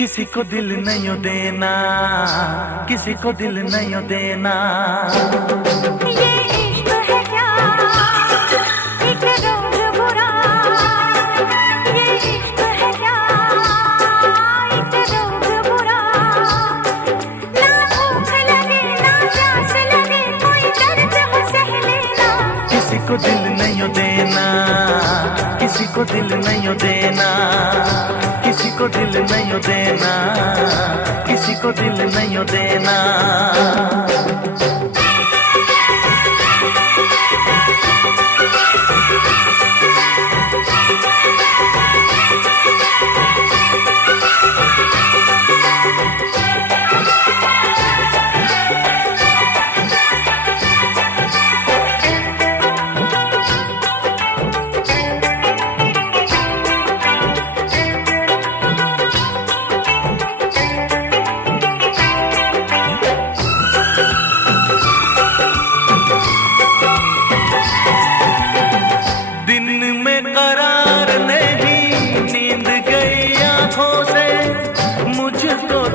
किसी को दिल नहीं देना, किसी को दिल नहीं देना। ये इश्क है क्या एक रोग बुरा, ये इश्क है क्या एक रोग बुरा। ना भूख लगे ना प्यास लगे कोई दर्द हो सह लेना। किसी को दिल नहीं देना, किसी को दिल नहीं देना, किसी को दिल नहीं देना, किसी को दिल नहीं देना।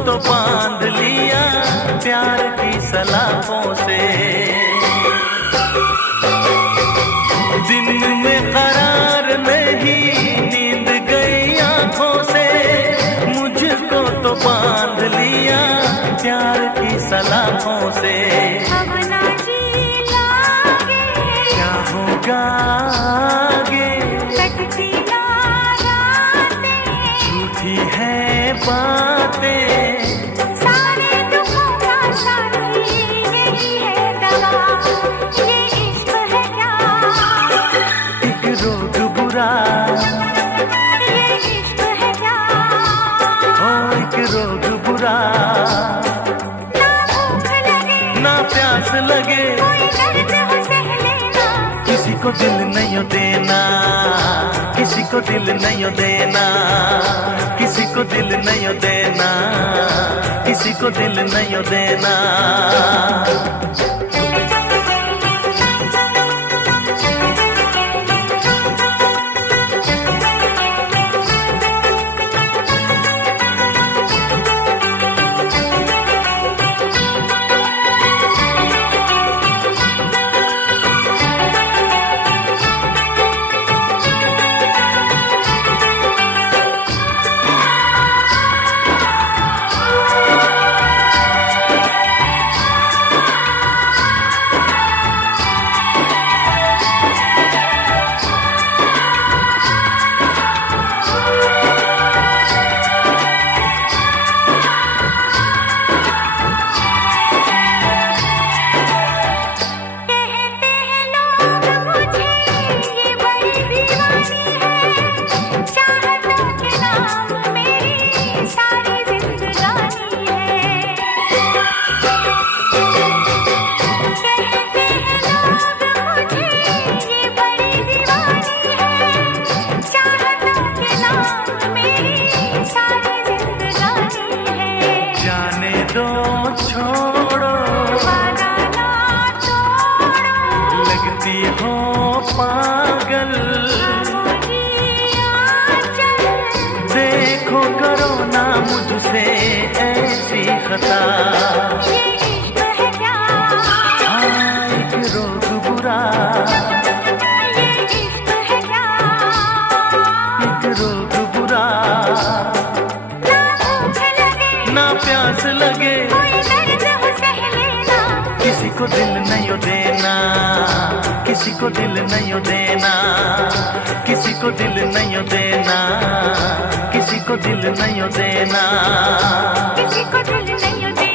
तो बांध लिया प्यार की सलाखों से, दिन में करार नहीं नींद गई आंखों से। मुझको तो बांध लिया प्यार की सलाखों से। अब ना जी लागे क्या होगा आगे, कटती ना रातें झूठी है बातें। ये इश्क है क्या एक रोग बुरा, ना भूख लगे ना प्यास लगे कोई दर्द हो सह लेना। किसी को दिल नहीं देना, किसी को दिल नहीं देना, किसी को दिल नहीं देना, किसी को दिल नहीं देना। छोड़ो वादा ना तोड़ो, लगती हो पागल देखो करो ना मुझसे ऐसी खता। ये इश्क है क्या एक रोग बुरा, ये इश्क है क्या एक रोग बुरा। ना भूख लगे ना प्यास लगे कोई दर्द हो सह लेना। किसी को दिल नहीं देना, किसी को दिल नहीं देना, किसी को दिल नहीं देना, किसी को दिल नहीं देना, किसी को दिल नहीं देना।